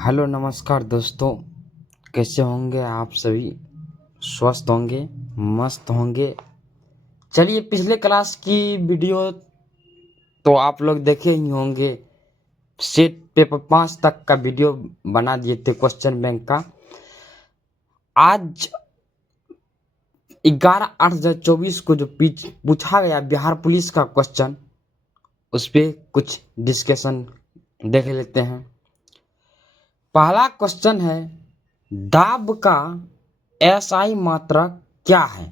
Hello नमस्कार दोस्तों। कैसे होंगे आप सभी? स्वस्थ होंगे, मस्त होंगे। चलिए, पिछले क्लास की वीडियो तो आप लोग देखे ही होंगे। सेट पेपर 5 तक का वीडियो बना दिए थे क्वेश्चन बैंक का। आज 11/8/2024 को जो पूछा गया बिहार पुलिस का क्वेश्चन, उस पर कुछ डिस्कशन देख लेते हैं। पहला क्वेश्चन है, दाब का एसआई मात्रक क्या है?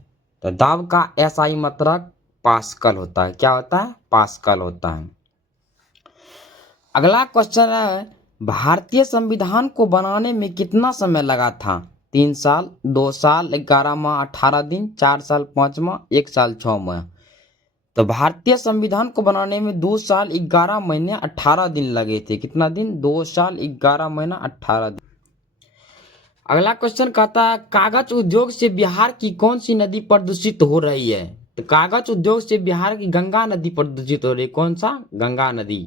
तो दाब का एसआई मात्रक पास्कल होता है। क्या होता है? पास्कल होता है। अगला क्वेश्चन है, भारतीय संविधान को बनाने में कितना समय लगा था? 3 साल, 2 साल, 11 माह 18 दिन, 4 साल 5 माह, 1 साल 6 माह। तो भारतीय संविधान को बनाने में 2 साल 11 महीने 18 दिन लगे थे। कितना दिन? 2 साल 11 महीना 18 दिन। अगला क्वेश्चन कहता है, कागज उद्योग से बिहार की कौन सी नदी प्रदूषित हो रही है? तो कागज उद्योग से बिहार की गंगा नदी प्रदूषित हो रही है। कौन सा? गंगा नदी।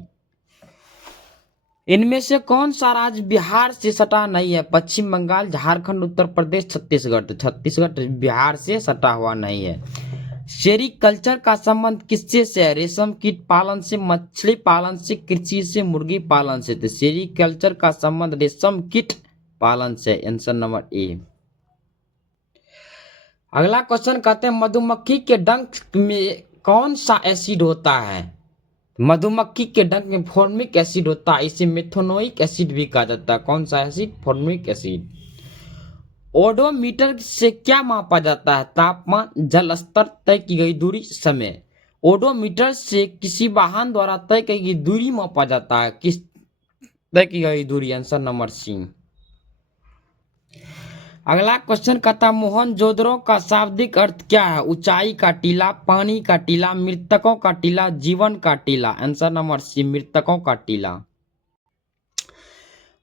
इनमें से कौन सा राज्य बिहार से सटा नहीं है? पश्चिम बंगाल, झारखंड, उत्तर प्रदेश, छत्तीसगढ़। तो छत्तीसगढ़ बिहार से सटा हुआ नहीं है। सेरीकल्चर का संबंध किससे से है? रेशम कीट पालन से, मछली पालन से, कृषि से, मुर्गी पालन से। तो सेरीकल्चर का संबंध रेशम कीट पालन से। आंसर नंबर ए। अगला क्वेश्चन कहते हैं, मधुमक्खी के डंक में कौन सा एसिड होता है? मधुमक्खी के डंक में फॉर्मिक एसिड होता है। इसे मेथोनोइक एसिड भी कहा जाता है। कौन सा एसिड? Formic acid. ओडोमीटर से क्या मापा जाता है? तापमान, जल स्तर, तय की गई दूरी, समय। ओडोमीटर से किसी वाहन द्वारा तय की गई दूरी मापा जाता है। किस तय की गई दूरी? Answer number C. अगला क्वेश्चन कहता, मोहनजोदड़ो का शाब्दिक अर्थ क्या है? ऊंचाई का टीला, पानी का टीला, मृतकों का टीला, जीवन का टीला। आंसर नंबर सी, मृतकों का टीला।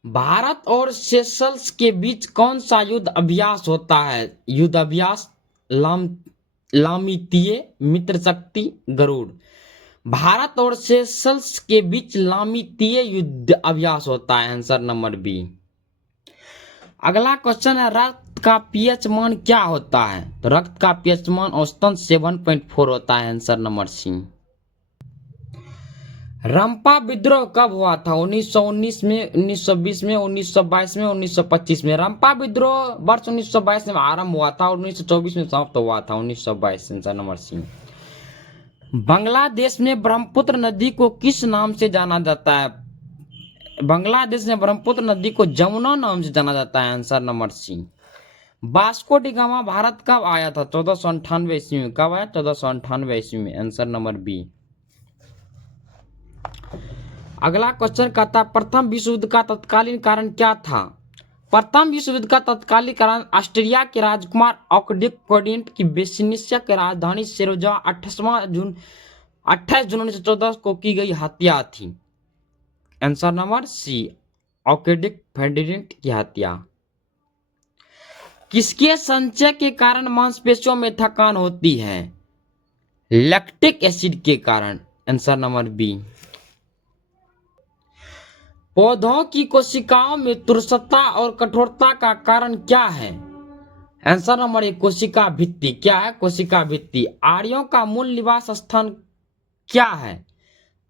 भारत और सेशल्स के बीच कौन सा युद्ध अभ्यास होता है? युद्ध अभ्यास लामितीय, मित्र शक्ति, गरुड़। भारत और सेशल्स के बीच लामितीय युद्ध अभ्यास होता है। Answer number B. अगला क्वेश्चन है, रक्त का पीएच मान क्या होता है? तो रक्त का पीएच मान औसतन 7.4 होता है। आंसर नंबर सी। रंपा विद्रोह कब हुआ था? 1919 में, 1920 में, 1922 में, 1925 में। रंपा विद्रोह वर्ष 1922 में आरंभ हुआ था और 1924 में समाप्त हुआ था। 1922। आंसर नंबर सी। बांग्लादेश में ब्रह्मपुत्र नदी को किस नाम से जाना जाता है? बांग्लादेश में ब्रह्मपुत्र नदी को जमुना नाम से जाना जाता है। Answer number C. Vasco da Gama Bharat कब आया था? 1498 ईस्वी में। कब आया? 1498 ईस्वी में। Answer number B. अगला क्वेश्चन कहता, प्रथम विश्व युद्ध का तत्कालीन कारण क्या था? प्रथम विश्व युद्ध का तत्कालीन कारण ऑस्ट्रिया के राजकुमार ऑक्डिक की वेस्टफालिया की राजधानी सेरोजा 28 जून 1914 को की गई हत्या थी। आंसर नंबर सी, ऑक्डिक की हत्या। किसके संचय के कारण मांसपेशियों में थकान होती है? लैक्टिक एसिड के कारण। Answer number B. पौधों की कोशिकाओं में तुरसता और कठोरता का कारण क्या है? आंसर नंबर ए, कोशिका भित्ति। क्या है? कोशिका भित्ति। आर्यों का मूल निवास स्थान क्या है?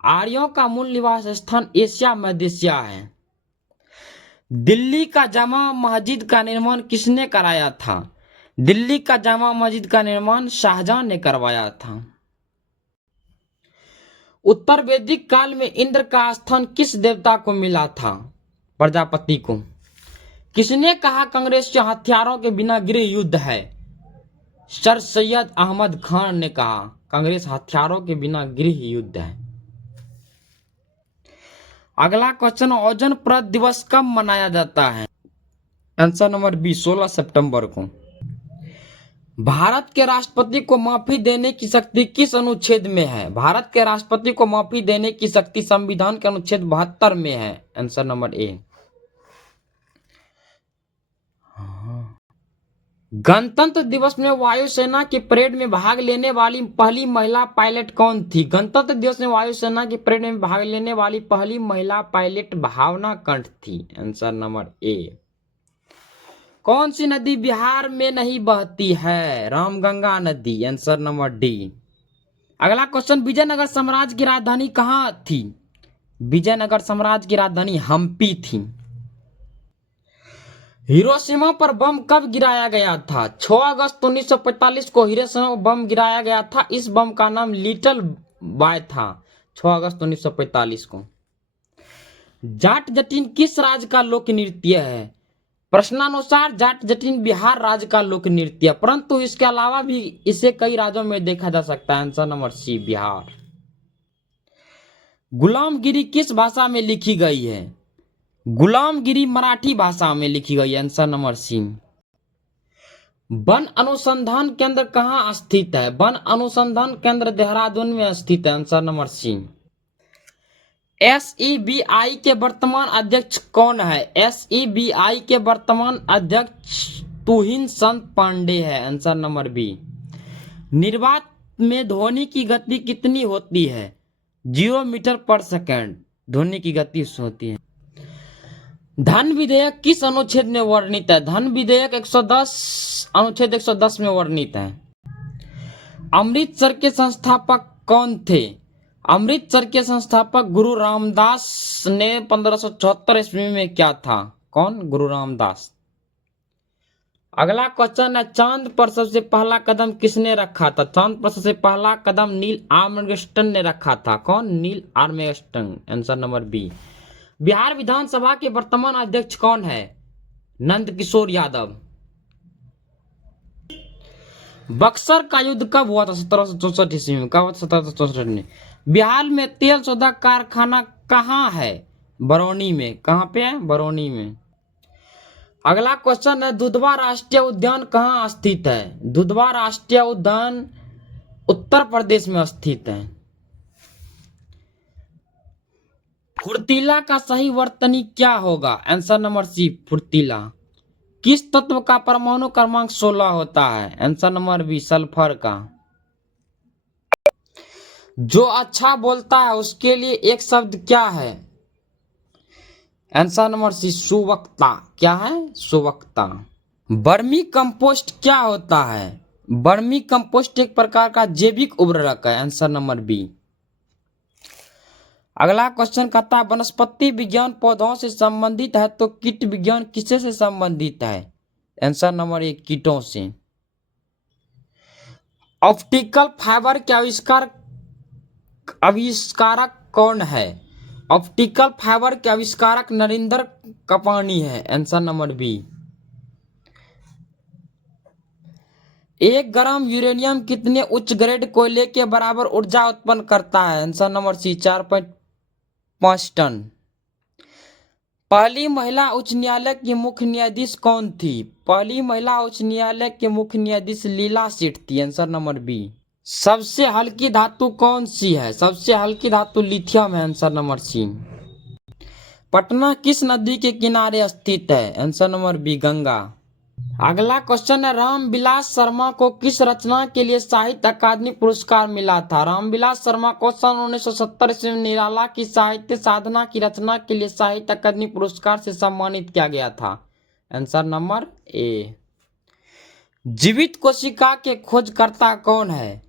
आर्यों का मूल निवास स्थान एशिया मध्य है। दिल्ली का जामा मस्जिद का निर्माण किसने कराया था? दिल्ली का जामा मस्जिद का निर्माण शाहजहां ने करवाया था। उत्तर वैदिक काल में इंद्र का स्थान किस देवता को मिला था? प्रजापति को। किसने कहा कांग्रेस के हथियारों के बिना गृह युद्ध है? सर सैयद अहमद खान ने कहा कांग्रेस हथियारों के बिना गृह युद्ध है। अगला क्वेश्चन, ओजोन परत दिवस कब मनाया जाता है? आंसर नंबर बी, 16 सितंबर को। भारत के राष्ट्रपति को माफी देने की शक्ति किस अनुच्छेद में है? भारत के राष्ट्रपति को माफी देने की शक्ति संविधान के अनुच्छेद 72 में है। आंसर नंबर ए। गणतंत्र दिवस में वायुसेना की परेड में भाग लेने वाली पहली महिला पायलट कौन थी? गणतंत्र दिवस में वायुसेना की परेड में भाग लेने वाली पहली महिला पायलट भावना कंठ थी। आंसर नंबर ए। कौन सी नदी बिहार में नहीं बहती है? रामगंगा नदी। Answer number D. अगला क्वेश्चन, विजयनगर साम्राज्य की राजधानी कहाँ थी? विजयनगर साम्राज्य की राजधानी हम्पी थी। हिरोशिमा पर बम कब गिराया गया था? 6 अगस्त 1945 को हिरोशिमा पर बम गिराया गया था। इस बम का नाम लिटिल बॉय था। 6 अगस्त 1945 को। जाट जटिन किस राज्य का लोक नृत्य है? प्रश्नानुसार जाट जटिन बिहार राज्य का लोक नृत्य है, परंतु इसके अलावा भी इसे कई राज्यों में देखा जा सकता है। Answer number C, Bihar. Gulamgiri किस भाषा में लिखी गई है? गुलामगिरी मराठी भाषा में लिखी गई। आंसर नंबर सी। वन अनुसंधान केंद्र कहाँ स्थित है? वन अनुसंधान केंद्र देहरादून में स्थित है। आंसर नंबर सी। SEBI के वर्तमान अध्यक्ष कौन है? SEBI के वर्तमान अध्यक्ष तुहिन संत पांडे है। Answer number B. निर्वात में ध्वनि की गति कितनी होती है? 0 मीटर पर सेकंड ध्वनि की गति होती है। धन विधेयक किस अनुच्छेद में वर्णित है? धन विधेयक 110 अनुच्छेद 110 में वर्णित है। अमृतसर के संस्थापक कौन थे? अमृतसर के संस्थापक गुरु रामदास ने 1574 ईस्वी में क्या था? कौन? गुरु रामदास। अगला क्वेश्चन है, चांद पर सबसे पहला कदम किसने रखा था? चांद पर सबसे पहला कदम नील आर्मस्ट्रांग ने रखा था। कौन? Neil Armstrong. Answer number B. Bihar विधानसभा के वर्तमान अध्यक्ष कौन है? नंद किशोर यादव। बक्सर का युद्ध कब हुआ था? 1764 ईस्वी में। कब? 1764 में। बिहार में तेल शोधक कारखाना कहाँ है? बरौनी में। कहाँ पे है? बरौनी में। अगला क्वेश्चन है, दुधवा राष्ट्रीय उद्यान कहाँ स्थित है? दुधवा राष्ट्रीय उद्यान उत्तर प्रदेश में स्थित है। फुर्तीला का सही वर्तनी क्या होगा? आंसर नंबर सी, फुर्तीला। किस तत्व का परमाणु क्रमांक 16 होता है? आंसर नंबर बी, सल्फर का। जो अच्छा बोलता है उसके लिए एक शब्द क्या है? आंसर नंबर सी, सुवक्ता। क्या है? सुवक्ता। वर्मी कंपोस्ट क्या होता है? वर्मी कंपोस्ट एक प्रकार का जैविक उर्वरक है। Answer number B. अगला क्वेश्चन कहता है, वनस्पति विज्ञान पौधों से संबंधित है तो कीट विज्ञान किससे से संबंधित है? आंसर नंबर ए, कीटों से। ऑप्टिकल फाइबर के आविष्कारक कौन है? ऑप्टिकल फाइबर के आविष्कारक नरेंद्र कपानी है। Answer number B. 1 gram uranium कितने उच्च ग्रेड कोयले के बराबर ऊर्जा उत्पन्न करता है? Answer number C, 4.5 ton. पहली महिला उच्च न्यायालय की मुख्य न्यायाधीश कौन थी? पहली महिला उच्च न्यायालय के मुख्य न्यायाधीश लीला सेठ थी। Answer number B. सबसे हल्की धातु कौन सी है? सबसे हल्की धातु लिथियम है। आंसर नंबर सी। पटना किस नदी के किनारे स्थित है? Answer number B, Ganga. अगला क्वेश्चन है, रामविलास शर्मा को किस रचना के लिए साहित्य अकादमी पुरस्कार मिला था? रामविलास शर्मा को सन 1970 ईस्वी में निराला की साहित्य साधना की रचना के लिए साहित्य अकादमी पुरस्कार से सम्मानित किया गया था। आंसर नंबर ए। जीवित कोशिका के खोजकर्ता कौन है?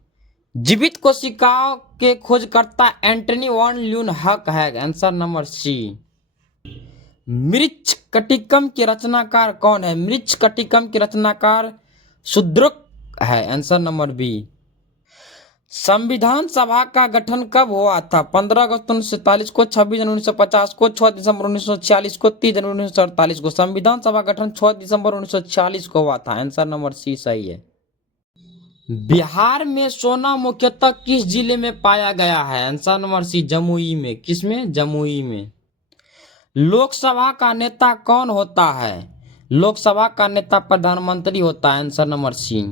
जीवित कोशिकाओं के खोजकर्ता एंटनी वॉन ल्यूनहक है। आंसर नंबर सी। मृच्छकटिकम के रचनाकार कौन है? मृच्छकटिकम के रचनाकार शूद्रक है। Answer number B. संविधान सभा का गठन कब हुआ था? 15 अगस्त 1947 को, 26 जनवरी 1950 को, 6 दिसंबर 1946 को, 30 जनवरी 1948 को। संविधान सभा गठन 6 दिसंबर 1946 को हुआ था। आंसर नंबर सी सही है। बिहार में सोना मुख्यतः किस जिले में पाया गया है? आंसर नंबर सी, जमुई में। किसमें? जमुई में। लोकसभा का नेता कौन होता है? लोकसभा का नेता प्रधानमंत्री होता है। Answer number C.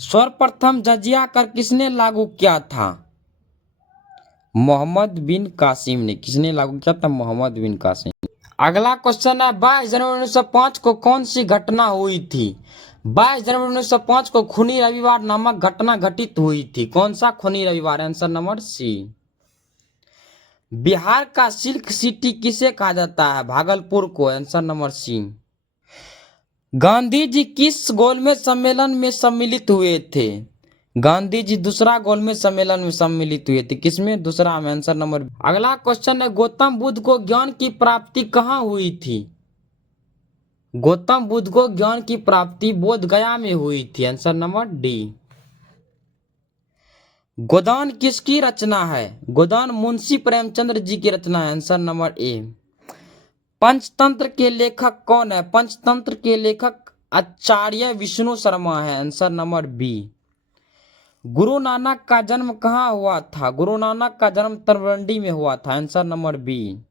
सर्वप्रथम जजिया कर किसने लागू किया था? मोहम्मद बिन कासिम ने। किसने लागू किया था? मोहम्मद बिन कासिम। अगला क्वेश्चन है 22 जनवरी 1905 को कौन सी घटना हुई थी? 22 जनवरी 1905 को खूनी रविवार नामक घटना घटित हुई थी। कौन सा खूनी रविवार? Answer number C. बिहार का सिल्क सिटी किसे कहा जाता है? भागलपुर को। Answer number C. Gandhi ji किस गोलमेज सम्मेलन में सम्मिलित हुए थे? गांधी जी दूसरा गोलमेज सम्मेलन में सम्मिलित हुए थे। किसमें? दूसरा में। Answer number. अगला क्वेश्चन है गौतम बुद्ध को ज्ञान की प्राप्ति कहाँ हुई थी? गौतम बुद्ध को ज्ञान की प्राप्ति बोध गया में हुई थी। Answer number D. गोदान किसकी रचना है? गोदान मुंशी प्रेमचंद्र जी की रचना है। आंसर नंबर ए। पंचतंत्र के लेखक कौन है? पंचतंत्र के लेखक आचार्य विष्णु शर्मा है। Answer number B. Guru Nanak का जन्म कहाँ हुआ था? गुरु नानक का जन्म तलवंडी में हुआ था। Answer number B.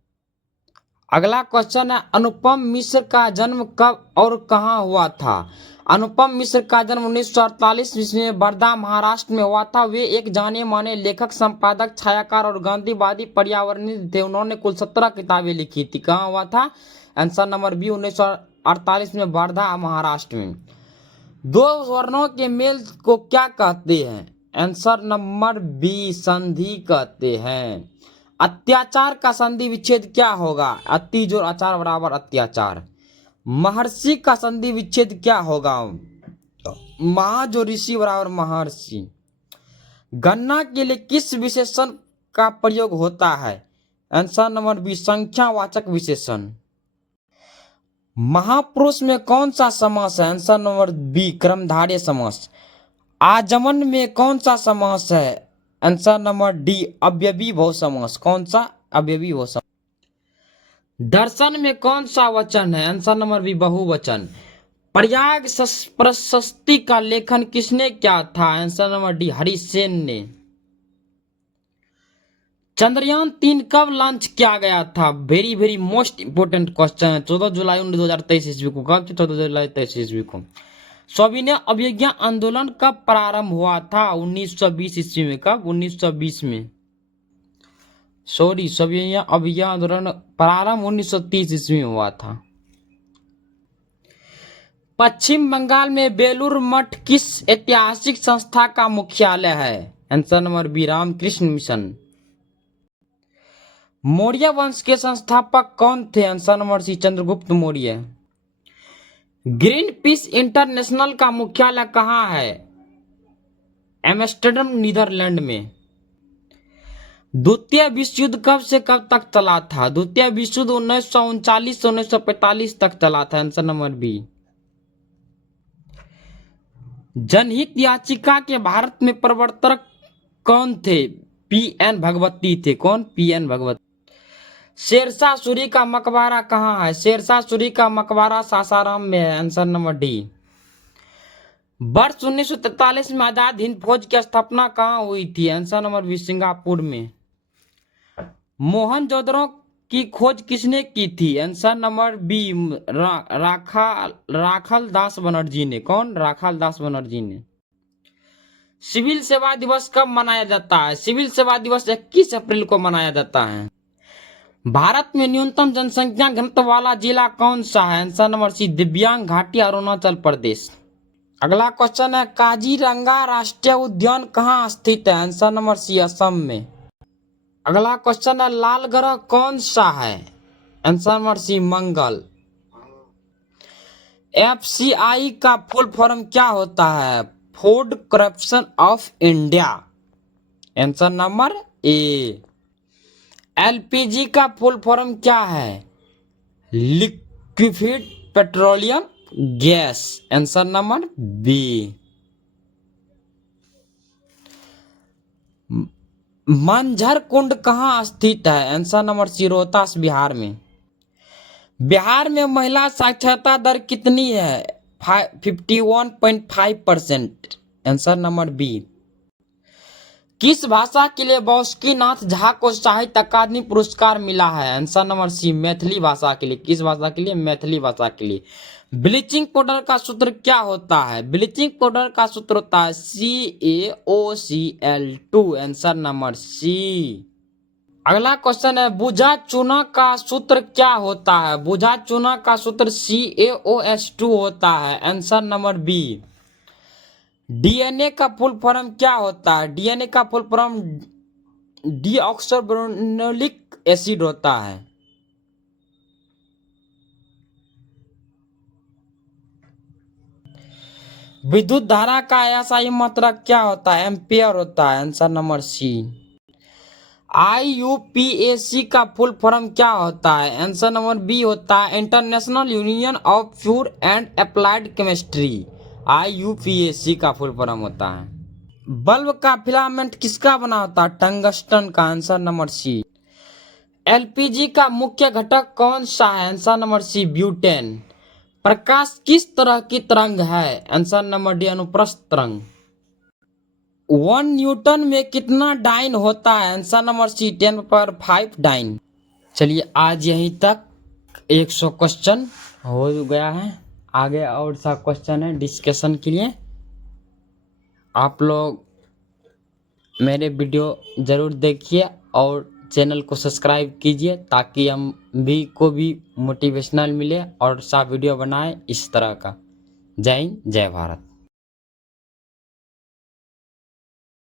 अगला क्वेश्चन है अनुपम मिश्र का जन्म कब और कहाँ हुआ था? अनुपम मिश्र का जन्म 1948 ईस्वी में वर्धा महाराष्ट्र में हुआ था। वे एक जाने माने लेखक, संपादक, छायाकार और गांधीवादी पर्यावरणिक थे। उन्होंने कुल 17 किताबें लिखी थी। कहाँ हुआ था? आंसर नंबर बी 1948 में वर्धा महाराष्ट्र में। दो वर्णों के मेल को क्या कहते हैं? आंसर नंबर बी संधि कहते हैं। अत्याचार का संधि विच्छेद क्या होगा? अति जोड़ आचार बराबर अत्याचार। महर्षि का संधि विच्छेद क्या होगा? महा जो ऋषि बराबर महर्षि। गणना के लिए किस विशेषण का प्रयोग होता है? आंसर नंबर बी संख्यावाचक विशेषण। महापुरुष में कौन सा समास है? आंसर नंबर बी कर्मधारय समास। आजमन में कौन सा समास है? आंसर नंबर डी अव्ययी बहु समास। कौन सा? अव्ययी बहु समास। दर्शन में कौन सा वचन है? आंसर नंबर बी बहुवचन। प्रयाग प्रशस्ति का लेखन किसने किया था? आंसर नंबर डी हरिसेन ने। चंद्रयान 3 कब लॉन्च किया गया था? Very very most important question है। 14 जुलाई 2023 ईस्वी को। कब? 14 जुलाई 23 ईस्वी को। सविनय अवज्ञा आंदोलन कब प्रारंभ हुआ था? 1920 ईस्वी में। कब? 1920 में। सॉरी, सविनय अवज्ञा आंदोलन प्रारंभ 1930 ईस्वी में हुआ था। पश्चिम बंगाल में बेलूर मठ किस ऐतिहासिक संस्था का मुख्यालय है? Answer number B Ramakrishna mission. Maurya वंश के संस्थापक कौन थे? Answer number C Chandragupta Maurya. Greenpeace International का मुख्यालय कहाँ है? एम्स्टर्डम नीदरलैंड में। द्वितीय विश्व युद्ध कब से कब तक चला था? द्वितीय विश्व युद्ध 1939 से 1945 तक चला था। Answer number B. जनहित याचिका के भारत में प्रवर्तक कौन थे? पी.एन. भगवती थे। कौन? पी.एन. भगवती। शेरशाह सूरी का मकबरा कहाँ है? शेरशाह सूरी का मकबरा सासाराम में है। Answer number D. वर्ष 1943 में आजाद हिंद फौज की स्थापना कहाँ हुई थी? आंसर नंबर बी सिंगापुर में। मोहनजोदड़ो की खोज किसने की थी? आंसर नंबर बी राखाल दास बनर्जी ने। कौन? राखाल दास बनर्जी ने। सिविल सेवा दिवस कब मनाया जाता है? सिविल सेवा दिवस 21 अप्रैल को मनाया जाता है। भारत में न्यूनतम जनसंख्या घनत्व वाला जिला कौन सा है? आंसर नंबर सी दिव्यांग घाटी अरुणाचल प्रदेश। अगला क्वेश्चन है काजीरंगा राष्ट्रीय उद्यान कहाँ स्थित है? आंसर नंबर सी असम में। अगला क्वेश्चन है लाल ग्रह कौन सा है? आंसर नंबर सी मंगल। FCI का फुल फॉर्म क्या होता है? Food Corporation of India. Answer number A. LPG का फुल फॉर्म क्या है? Liquid petroleum gas. Answer number B. Manjhar Kund कहाँ स्थित है? Answer number C Rohtas Bihar में। बिहार में महिला साक्षरता दर कितनी है? 51.5%। Answer number B. किस भाषा के लिए बासुकीनाथ झा को साहित्य अकादमी पुरस्कार मिला है? आंसर नंबर सी मैथिली भाषा के लिए। किस भाषा के लिए? मैथिली भाषा के लिए। ब्लीचिंग पाउडर का सूत्र क्या होता है? ब्लीचिंग पाउडर का सूत्र होता है CaOCl2। Answer number C. अगला क्वेश्चन है, बुझा चूना का सूत्र क्या होता है? बुझा चूना का सूत्र CaOH2 होता है। Answer number B. डीएनए का फुल फॉर्म क्या होता है? डीएनए का फुल फॉर्म डीऑक्सोरिबोन्यूक्लिक एसिड होता है। विद्युत धारा का एसआई मात्रक क्या होता है? एम्पियर होता है। Answer number C. IUPAC का फुल फॉर्म क्या होता है? आंसर नंबर बी होता है International Union of Pure and Applied Chemistry. IUPAC का फुल फॉर्म होता है। बल्ब का फिलामेंट किसका बना होता है? टंगस्टन का। आंसर नंबर सी। LPG का मुख्य घटक कौन सा है? Answer number C, butane. प्रकाश किस तरह की तरंग है? आंसर नंबर डी, अनुप्रस्थ तरंग। 1 न्यूटन में कितना डाइन होता है? Answer number C, 10⁵ dyne. चलिए आज यहीं तक 100 क्वेश्चन हो गया है। आगे और सा क्वेश्चन है डिस्कशन के लिए। आप लोग मेरे वीडियो ज़रूर देखिए और चैनल को सब्सक्राइब कीजिए ताकि हम भी को भी मोटिवेशनल मिले और सा वीडियो बनाए इस तरह का। जय हिंद, जय भारत।